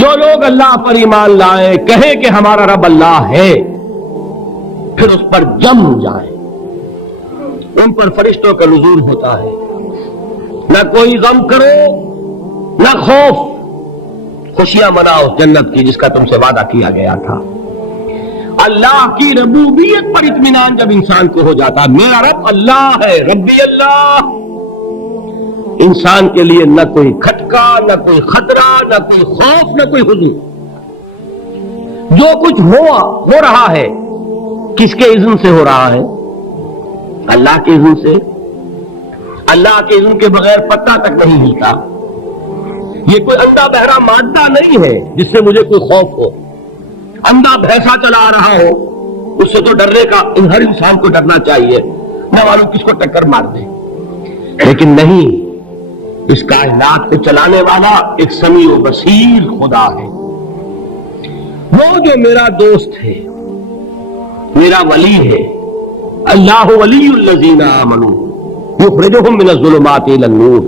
جو لوگ اللہ پر ایمان لائیں، کہیں کہ ہمارا رب اللہ ہے، پھر اس پر جم جائیں، ان پر فرشتوں کا نزول ہوتا ہے، نہ کوئی غم کرو نہ خوف، خوشیاں مناؤ جنت کی جس کا تم سے وعدہ کیا گیا تھا۔ اللہ کی ربوبیت پر اطمینان جب انسان کو ہو جاتا، میرا رب اللہ ہے، ربی اللہ، انسان کے لیے نہ کوئی کھٹکا، نہ کوئی خطرہ، نہ کوئی خوف، نہ کوئی حزن۔ جو کچھ ہو رہا ہے کس کے اذن سے ہو رہا ہے؟ اللہ کے اذن سے۔ اللہ کے اذن کے بغیر پتہ تک نہیں ہلتا۔ یہ کوئی اندھا بہرا مادہ نہیں ہے جس سے مجھے کوئی خوف ہو۔ اندھا بھینسا چلا رہا ہو اس سے تو ڈرنے کا ہر انسان کو ڈرنا چاہیے، نہ معلوم کس کو ٹکر مار دے، لیکن نہیں، اس کائنات کو چلانے والا ایک سمیع و بصیر خدا ہے۔ وہ جو میرا دوست ہے، میرا ولی ہے، اللہ ولی الذین آمنوا یخرجہم من الظلمات الی النور،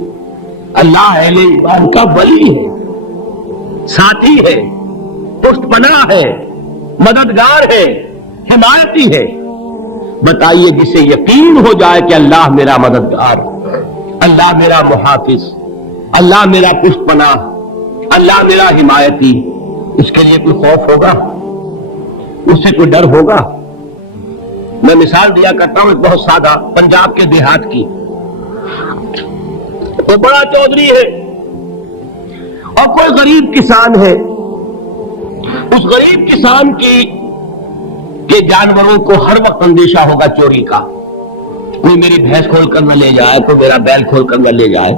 اللہ اہل ایمان کا ولی ہے، ساتھی ہے، پشت پناہ ہے، مددگار ہے، حمایتی ہے۔ بتائیے جسے یقین ہو جائے کہ اللہ میرا مددگار، اللہ میرا محافظ، اللہ میرا پشت پناہ، اللہ میرا حمایتی، اس کے لیے کوئی خوف ہوگا؟ اس سے کوئی ڈر ہوگا؟ میں مثال دیا کرتا ہوں ایک بہت سادہ، پنجاب کے دیہات کی۔ کوئی بڑا چودھری ہے اور کوئی غریب کسان ہے، اس غریب کسان کے جانوروں کو ہر وقت اندیشہ ہوگا چوری کا، کوئی میری بھینس کھول کر نہ لے جائے، کوئی میرا بیل کھول کر نہ لے جائے۔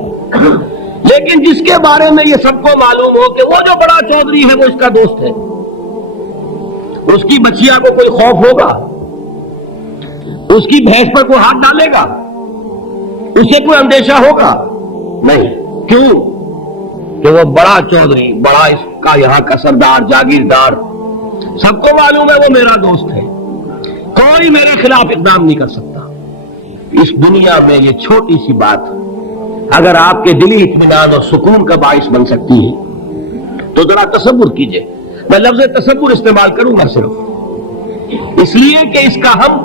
لیکن جس کے بارے میں یہ سب کو معلوم ہو کہ وہ جو بڑا چودھری ہے وہ اس کا دوست ہے، اس کی بچیا کو کوئی خوف ہوگا؟ اس کی بھینس پر کوئی ہاتھ ڈالے گا؟ اسے کوئی اندیشہ ہوگا؟ نہیں۔ کیوں؟ کہ وہ بڑا چودھری، بڑا اس کا یہاں کا سردار، جاگیردار، سب کو معلوم ہے وہ میرا دوست ہے، کوئی میرے خلاف اقدام نہیں کر سکتا۔ اس دنیا میں یہ چھوٹی سی بات اگر آپ کے دلی اطمینان اور سکون کا باعث بن سکتی ہے تو ذرا تصور کیجئے۔ میں لفظ تصور استعمال کروں گا صرف اس لیے کہ اس کا ہم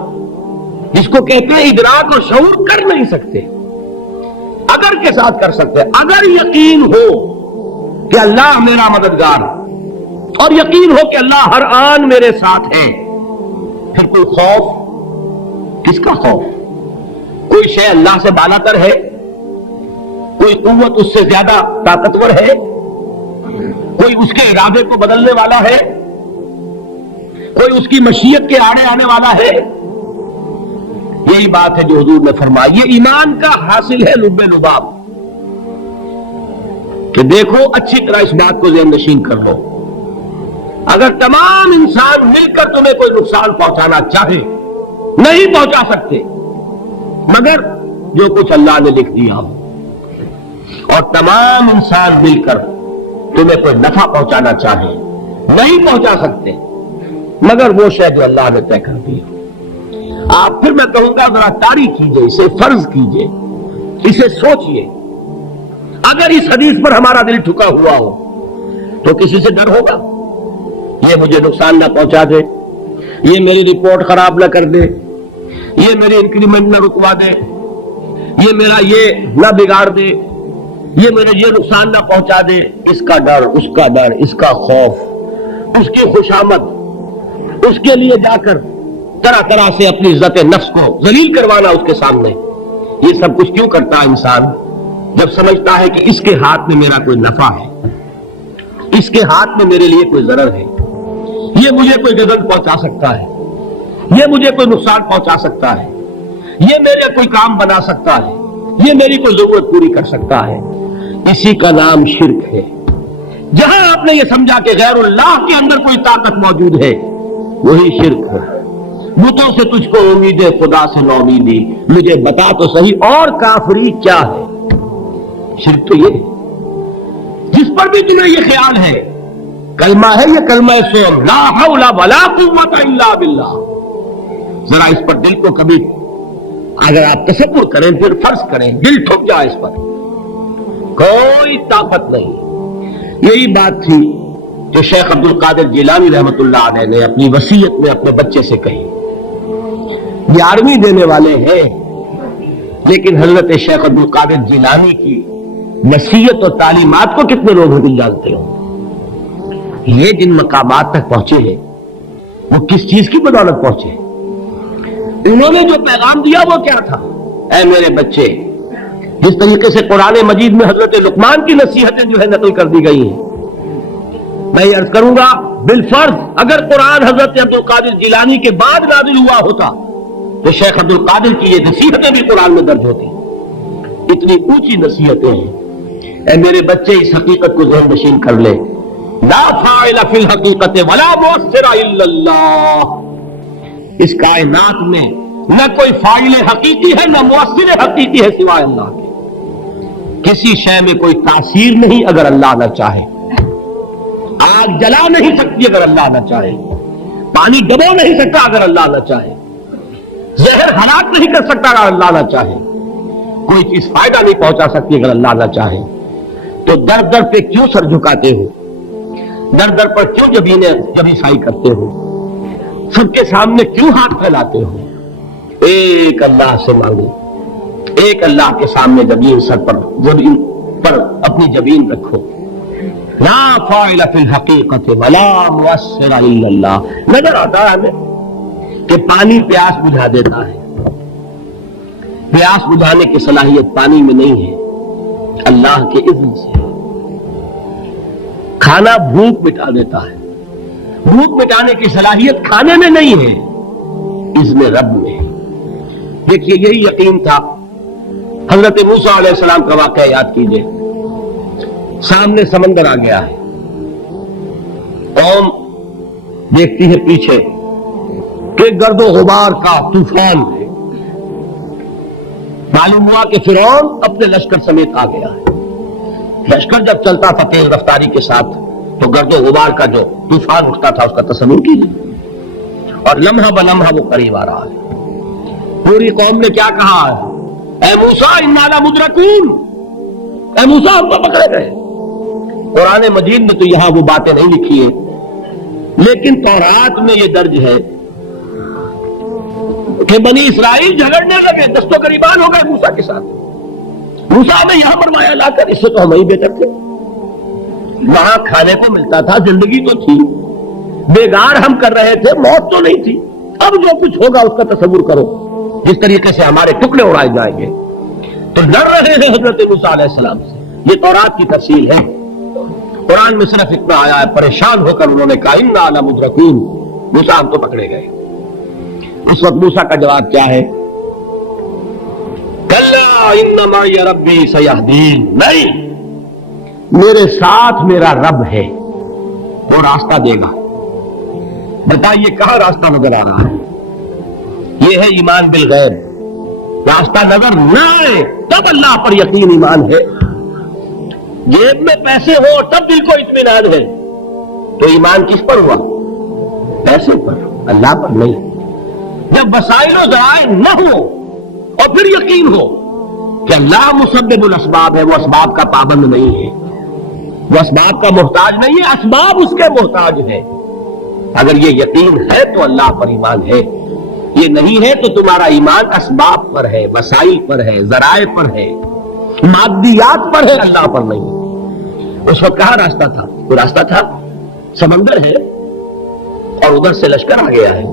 جس کو کہتے ہیں ادراک اور شعور کر نہیں سکتے، اگر کے ساتھ کر سکتے۔ اگر یقین ہو کہ اللہ میرا مددگار اور یقین ہو کہ اللہ ہر آن میرے ساتھ ہے، پھر کوئی خوف؟ کس کا خوف؟ کوئی شے اللہ سے بالا تر ہے؟ کوئی قوت اس سے زیادہ طاقتور ہے؟ کوئی اس کے ارادے کو بدلنے والا ہے؟ کوئی اس کی مشیت کے آڑے آنے والا ہے؟ یہی بات ہے جو حضور نے فرمائی، یہ ایمان کا حاصل ہے لب لباب، کہ دیکھو اچھی طرح اس بات کو ذہن نشین کر لو، اگر تمام انسان مل کر تمہیں کوئی نقصان پہنچانا چاہے نہیں پہنچا سکتے، مگر جو کچھ اللہ نے لکھ دیا ہو، اور تمام انسان مل کر تمہیں کوئی نفع پہنچانا چاہے نہیں پہنچا سکتے، مگر وہ شے جو اللہ نے طے کر دی۔ آپ پھر میں کہوں گا ذرا طاری کیجئے، اسے فرض کیجئے، اسے سوچئے، اگر اس حدیث پر ہمارا دل ٹھکا ہوا ہو تو کسی سے ڈر ہوگا؟ یہ مجھے نقصان نہ پہنچا دے، یہ میری رپورٹ خراب نہ کر دے، یہ میری انکریمنٹ نہ رکوا دے، یہ میرا یہ نہ بگاڑ دے، یہ میرے یہ نقصان نہ پہنچا دے۔ اس کا ڈر، اس کا ڈر، اس کا خوف، اس کی خوشامد، اس کے لیے جا کر طرح طرح سے اپنی عزت نفس کو ذلیل کروانا اس کے سامنے، یہ سب کچھ کیوں کرتا ہے انسان؟ جب سمجھتا ہے کہ اس کے ہاتھ میں میرا کوئی نفع ہے، اس کے ہاتھ میں میرے لیے کوئی ضرر ہے، یہ مجھے کوئی غضب پہنچا سکتا ہے، یہ مجھے کوئی نقصان پہنچا سکتا ہے، یہ میرے کوئی کام بنا سکتا ہے، یہ میری کوئی ضرورت پوری کر سکتا ہے، اسی کا نام شرک ہے۔ جہاں آپ نے یہ سمجھا کہ غیر اللہ کے اندر کوئی طاقت موجود ہے، وہی شرک ہے۔ بتوں سے تجھ کو امید ہے، خدا سے نو امیدی، مجھے بتا تو صحیح اور کافری کیا ہے؟ شرک تو یہ جس پر بھی تمہیں یہ خیال ہے، کلمہ ہے یہ کلمہ سوم، لا حول ولا قوت الا باللہ، ذرا اس پر دل کو کبھی اگر آپ تصور کریں، پھر فرض کریں، دل ٹھک جائے اس پر، کوئی طاقت نہیں۔ یہی بات تھی جو شیخ عبد القادر جیلانی رحمۃ اللہ علیہ نے اپنی وصیت میں اپنے بچے سے کہی. 11ویں دینے والے ہیں لیکن حضرت شیخ عبد القادر جیلانی کی نصیحت اور تعلیمات کو کتنے لوگ نہیں جانتے ہوں. یہ جن مقامات تک پہنچے ہیں وہ کس چیز کی بدولت پہنچے؟ انہوں نے جو پیغام دیا وہ کیا تھا؟ اے میرے بچے، جس طریقے سے قرآن مجید میں حضرت لقمان کی نصیحتیں جو ہے نقل کر دی گئی ہیں، میں یہ عرض کروں گا بالفرض اگر قرآن حضرت عبد القادر جیلانی کے بعد نازل ہوا ہوتا تو شیخ عبد القادر کی یہ نصیحتیں بھی قرآن میں درج ہوتی. اتنی اونچی نصیحتیں ہیں. اے میرے بچے، اس حقیقت کو ذہن نشین کر لے، لا فاعل فی الحقیقت ولا مؤثر الا اللہ. اس کائنات میں نہ کوئی فاعل حقیقی ہے نہ مؤثر حقیقی ہے سوائے اللہ کے. کسی شے میں کوئی تاثیر نہیں اگر اللہ نہ چاہے. آگ جلا نہیں سکتی اگر اللہ نہ چاہے. پانی ڈبو نہیں سکتا اگر اللہ نہ چاہے. زہر ہلاک نہیں کر سکتا اگر اللہ نہ چاہے. کوئی چیز فائدہ نہیں پہنچا سکتی اگر اللہ نہ چاہے. تو در در پہ کیوں سر جھکاتے ہو؟ در در پر کیوں جبیں سائی کرتے ہو؟ سب کے سامنے کیوں ہاتھ پھیلاتے ہو؟ ایک اللہ سے مانگو. ایک اللہ کے سامنے جبین پر اپنی جبین رکھو. لا فاعل فی الحقیقت ولا مؤثر الا اللہ. نظر آتا ہے ہمیں کہ پانی پیاس بجھا دیتا ہے. پیاس بجھانے کی صلاحیت پانی میں نہیں ہے، اللہ کے اذن سے. کھانا بھوک مٹا دیتا ہے. بھوک مٹانے کی صلاحیت کھانے میں نہیں ہے، اذن رب میں. دیکھیے یہی یقین تھا. حضرت موسیٰ علیہ السلام کا واقعہ یاد کیجئے. سامنے سمندر آ گیا ہے. قوم دیکھتی ہے پیچھے کہ گرد و غبار کا طوفان ہے. معلوم ہوا کہ فرعون اپنے لشکر سمیت آ گیا ہے. لشکر جب چلتا تھا تیز رفتاری کے ساتھ تو گرد و غبار کا جو طوفان اٹھتا تھا اس کا تصور کیجیے. اور لمحہ بلمحہ وہ قریب آ رہا ہے. پوری قوم نے کیا کہا ہے؟ اے موسیٰ انا لمدرکون. اے موسیٰ ہم تو پکڑے گئے. قرآن مجید میں تو یہاں وہ باتیں نہیں لکھی ہیں لیکن تورات میں یہ درج ہے کہ بنی اسرائیل جھگڑنے لگے، دست و گریبان ہو گئے موسیٰ کے ساتھ. موسیٰ نے یہاں پر مایا لا کر اس سے تو ہم ہی بہتر تھے. وہاں کھانے کو ملتا تھا، زندگی تو تھی، بیگار ہم کر رہے تھے، موت تو نہیں تھی. اب جو کچھ ہوگا اس کا تصور کرو، جس طریقے سے ہمارے ٹکڑے اڑائے جائیں گے. تو ڈر رہے ہیں حضرت موسیٰ علیہ السلام سے. یہ تورات کی تفصیل ہے. قرآن میں صرف اتنا آیا ہے، پریشان ہو کر انہوں نے کہا انا لمدرکون. موسیٰ ہم تو پکڑے گئے. اس وقت موسیٰ کا جواب کیا ہے؟ کلا ان معی ربی سیہدین. نہیں، میرے ساتھ میرا رب ہے، وہ راستہ دے گا. بتائیے کہاں راستہ نظر آ رہا ہے؟ یہ ہے ایمان بالغیب. راستہ نظر نہ آئے تب اللہ پر یقین ایمان ہے. جیب میں پیسے ہو تب دل کو اطمینان ہے. تو ایمان کس پر ہوا؟ پیسے پر، اللہ پر نہیں. جب وسائل و ذرائع نہ ہو اور پھر یقین ہو کہ اللہ مسبب الاسباب ہے، وہ اسباب کا پابند نہیں ہے، وہ اسباب کا محتاج نہیں ہے، اسباب اس کے محتاج ہے. اگر یہ یقین ہے تو اللہ پر ایمان ہے. یہ نہیں ہے تو تمہارا ایمان اسباب پر ہے، وسائل پر ہے، ذرائع پر ہے، مادیات پر ہے، اللہ پر نہیں. اس وقت کہاں راستہ تھا؟ وہ راستہ تھا سمندر ہے اور ادھر سے لشکر آ گیا ہے.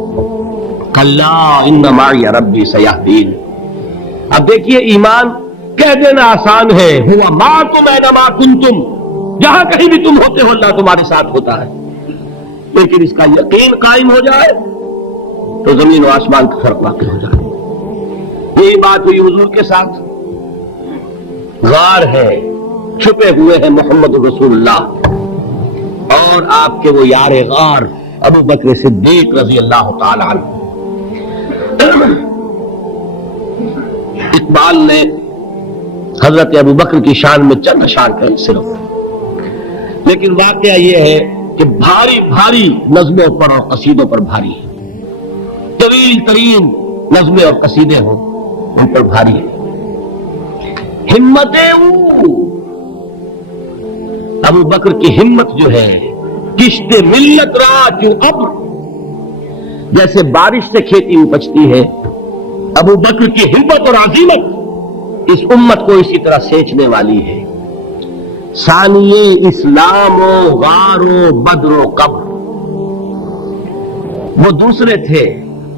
کلا ان معی ربی سیہدین. اب دیکھیے ایمان کہہ دینا آسان ہے، ہوا معکم اینما کنتم. جہاں کہیں بھی تم ہوتے ہو اللہ تمہارے ساتھ ہوتا ہے. لیکن اس کا یقین قائم ہو جائے تو زمین و آسمان کا فرق واقع ہو جائے. یہی بات ہوئی حضور کے ساتھ. غار ہے، چھپے ہوئے ہیں محمد رسول اللہ اور آپ کے وہ یار غار ابو بکر صدیق رضی اللہ تعالی عنہ. اقبال نے حضرت ابو بکر کی شان میں چند اشعار کہے صرف، لیکن واقعہ یہ ہے کہ بھاری بھاری نظموں پر اور قصیدوں پر بھاری ہے. طویل ترین نظمیں اور قصیدے ہوں ان پر بھاری ہے. ہمت ابو بکر کی ہمت جو ہے کشت ملت را جو ابر، جیسے بارش سے کھیتی اپجتی ہے، ابو بکر کی ہمت اور عزیمت اس امت کو اسی طرح سینچنے والی ہے۔ ثانیے اسلام و غار و بدر و قبر، وہ دوسرے تھے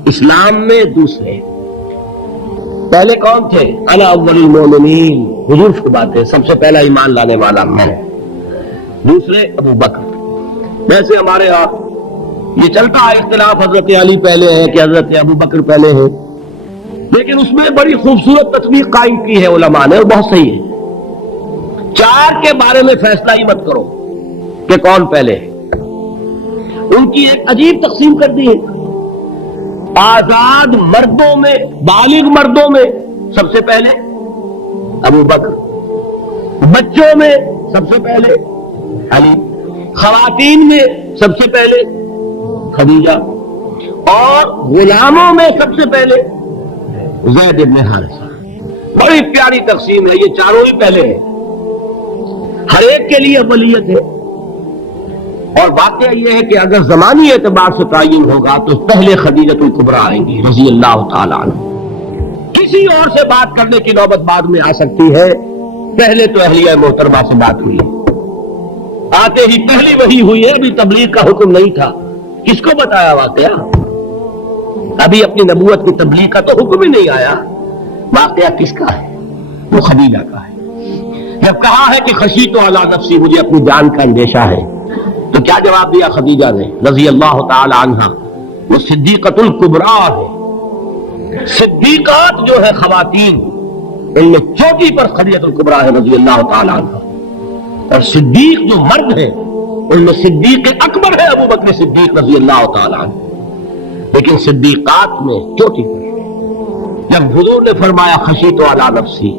اسلام میں، دوسرے پہلے کون تھے؟ انا اول المومنین، حضور فرماتے ہیں سب سے پہلا ایمان لانے والا میں، دوسرے ابو بکر۔ ویسے ہمارے یہاں یہ چلتا ہے اختلاف، حضرت علی پہلے ہے کہ حضرت ابو بکر پہلے ہے، لیکن اس میں بڑی خوبصورت تطبیق قائم کی ہے علماء نے، اور بہت صحیح ہے۔ چار کے بارے میں فیصلہ ہی مت کرو کہ کون پہلے ہے، ان کی ایک عجیب تقسیم کر دی ہے۔ آزاد مردوں میں، بالغ مردوں میں سب سے پہلے ابو بکر، بچوں میں سب سے پہلے علی، خواتین میں سب سے پہلے خدیجہ، اور غلاموں میں سب سے پہلے زید بن حارثہ۔ بڑی پیاری تقسیم ہے، یہ چاروں ہی پہلے ہیں، ہر ایک کے لیے اولیت ہے۔ اور واقعہ یہ ہے کہ اگر زمانی اعتبار سے تعین ہوگا تو پہلے خدیجۃ الکبریٰ آئیں گی رضی اللہ تعالیٰ عنہ۔ کسی اور سے بات کرنے کی نوبت بعد میں آ سکتی ہے، پہلے تو اہلیہ محترمہ سے بات ہوئی، آتے ہی پہلی وحی ہوئی ہے، ابھی تبلیغ کا حکم نہیں تھا۔ کس کو بتایا واقعہ؟ ابھی اپنی نبوت کی تبلیغ کا تو حکم ہی نہیں آیا، واقعہ کس کا ہے؟ وہ خدیجہ کا ہے۔ جب کہا ہے کہ خشیت علی نفسی، مجھے اپنی جان کا اندیشہ ہے، تو کیا جواب دیا خدیجہ نے رضی اللہ تعالی عنہا؟ وہ صدیقۃ الکبریٰ ہے۔ صدیقات جو ہے خواتین، ان میں چوٹی پر خدیجۃ الکبریٰ ہے رضی اللہ تعالی عنہا، اور صدیق جو مرد ہے ان میں صدیق اکبر ہے ابو بکر صدیق رضی اللہ تعالی عنہ، لیکن صدیقات میں چوٹی پر۔ جب حضور نے فرمایا خشیت علی نفسی،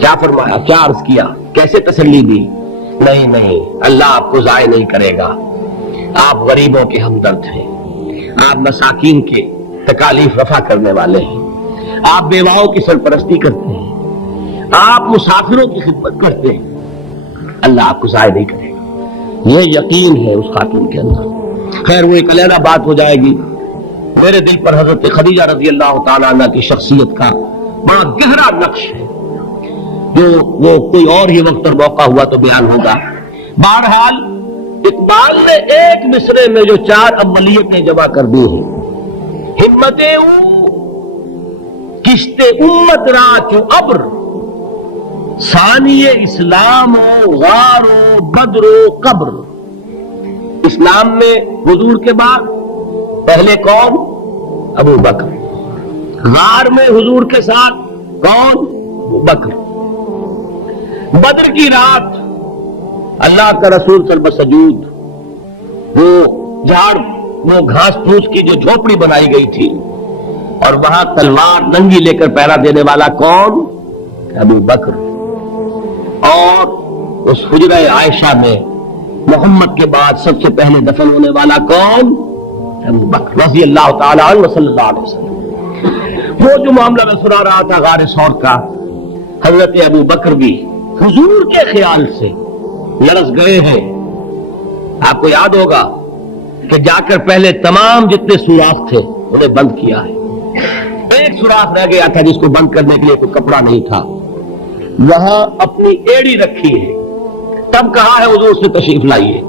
کیا فرمایا، کیا عرض کیا، کیسے تسلی دی؟ نہیں نہیں، اللہ آپ کو ضائع نہیں کرے گا، آپ غریبوں کے ہمدرد ہیں، آپ مساکین کے تکالیف رفع کرنے والے ہیں، آپ بیواؤں کی سرپرستی کرتے ہیں، آپ مسافروں کی خدمت کرتے ہیں، اللہ آپ کو ضائع نہیں کرے گا۔ یہ یقین ہے اس خاتون کے اندر۔ خیر وہ ایک علیحدہ بات ہو جائے گی۔ میرے دل پر حضرت خدیجہ رضی اللہ تعالیٰ عنہ کی شخصیت کا بڑا گہرا نقش ہے، جو وہ کوئی اور ہی وقت اور موقع ہوا تو بیان ہوگا۔ بہرحال اقبال نے ایک مصرے میں جو چار اولیتیں جمع کر دی ہیں، ہمت او کشت امت را چو ابر، ثانی اسلام و غار و بدر و قبر۔ اسلام میں حضور کے بعد پہلے کون؟ ابو بکر۔ غار میں حضور کے ساتھ کون؟ ابو بکر۔ بدر کی رات اللہ کا رسول سر بسجود، وہ جھاڑ، وہ گھاس پھوس کی جو جھوپڑی بنائی گئی تھی، اور وہاں تلوار ننگی لے کر پہرا دینے والا کون؟ ابو بکر۔ اور اس حجرہ عائشہ میں محمد کے بعد سب سے پہلے دفن ہونے والا کون؟ ابو بکر رضی اللہ تعالیٰ عنہ صلی اللہ علیہ وسلم۔ وہ جو معاملہ میں سنا رہا تھا غار ثور کا، حضرت ابو بکر بھی حضور کے خیال سے لرز گئے ہیں۔ آپ کو یاد ہوگا کہ جا کر پہلے تمام جتنے سوراخ تھے انہیں بند کیا ہے، ایک سوراخ رہ گیا تھا جس کو بند کرنے کے لیے کوئی کپڑا نہیں تھا، وہاں اپنی ایڑی رکھی ہے، تب کہا ہے حضور سے تشریف لائیے،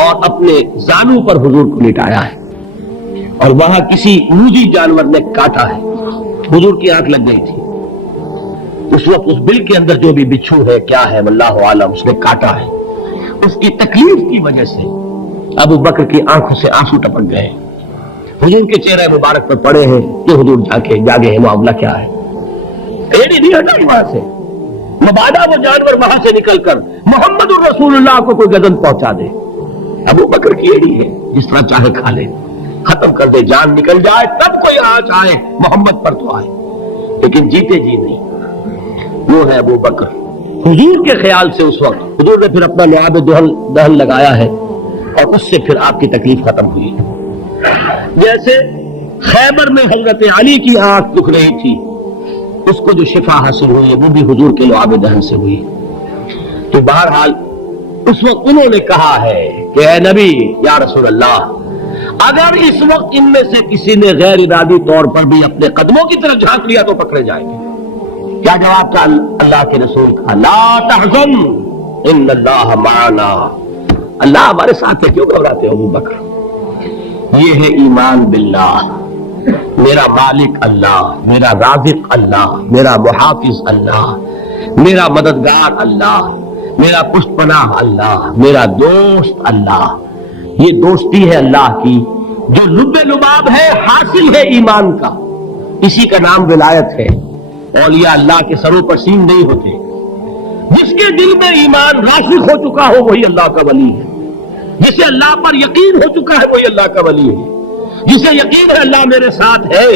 اور اپنے زانو پر حضور کو لٹایا ہے، اور وہاں کسی موذی جانور نے کاٹا ہے، حضور کی آنکھ لگ گئی تھی، اس وقت اس بل کے اندر جو بھی بچھو ہے کیا ہے واللہ عالم، اس نے کاٹا ہے، اس کی تکلیف کی وجہ سے ابو بکر کی آنکھوں سے آنسو ٹپک گئے، حضور کے چہرے مبارک پر پڑے ہیں کہ حضور جاگے ہیں، معاملہ کیا ہے؟ ایڑی نہیں ہٹائی وہاں سے، مبادا وہ جانور وہاں سے نکل کر محمد الرسول اللہ کو کوئی گزن پہنچا دے، ابو بکر کی ایڑی ہے، جس طرح چاہے کھا لے، ختم کر دے، جان نکل جائے تب کوئی آنچ آئے، محمد پر تو آئے، لیکن جیتے جی نہیں۔ وہ ہے ابو بکر۔ حضور کے خیال سے اس وقت حضور نے پھر اپنا لعاب دہن لگایا ہے، اور اس سے پھر آپ کی تکلیف ختم ہوئی۔ جیسے خیبر میں حضرت علی کی آنکھ دکھ رہی تھی، اس کو جو شفا حاصل ہوئی وہ بھی حضور کے لعاب دہن سے ہوئی۔ تو بہرحال اس وقت انہوں نے کہا ہے کہ اے نبی یا رسول اللہ، اگر اس وقت ان میں سے کسی نے غیر ارادی طور پر بھی اپنے قدموں کی طرف جھانک لیا تو پکڑے جائیں گے۔ کیا جواب تھا اللہ کے رسول کا؟ لا تحزن ان اللہ معنا، اللہ ہمارے ساتھ ہے، کیوں گھبراتے ہو ابو بکر؟ یہ ہے ایمان باللہ، میرا مالک اللہ، میرا رازق اللہ، میرا محافظ اللہ، میرا مددگار اللہ، میرا پشت پناہ اللہ، میرا دوست اللہ۔ یہ دوستی ہے اللہ کی جو لب لباب ہے، حاصل ہے ایمان کا، اسی کا نام ولایت ہے۔ اولیاء اللہ کے سروں پر سین نہیں ہوتے، جس کے دل میں ایمان راسخ ہو چکا ہو وہی اللہ کا ولی ہے، جسے اللہ پر یقین ہو چکا ہے وہی اللہ کا ولی ہے، جسے یقین ہے اللہ میرے ساتھ ہے،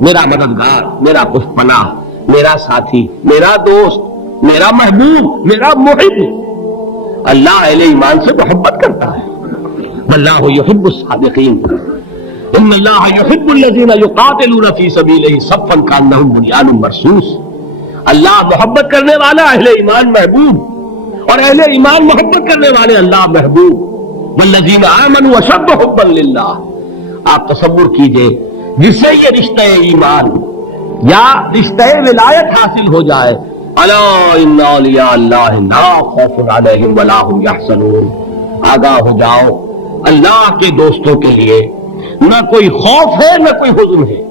میرا مددگار، میرا پشت پناہ، میرا ساتھی، میرا دوست، میرا محبوب، میرا محب۔ اللہ اہل ایمان سے محبت کرتا ہے۔ واللہ یحب الصادقین، ان اللہ یحب الذین یقاتلون فی سبیلہ صفا کانہم بنیان مرصوص۔ اللہ محبت کرنے والا، اہل ایمان محبوب، اور اہل ایمان محبت کرنے والے اللہ محبوب۔ والذین آمنوا اشد حبا للہ۔ آپ تصور کیجئے جسے یہ رشتہ ایمان یا رشتہ ولایت حاصل ہو جائے، الا ان اولیاء اللہ لا خوف علیہم ولا هم یحزنون، آگاہ ہو جاؤ، اللہ کے دوستوں کے لیے نہ کوئی خوف ہے نہ کوئی حزن ہے۔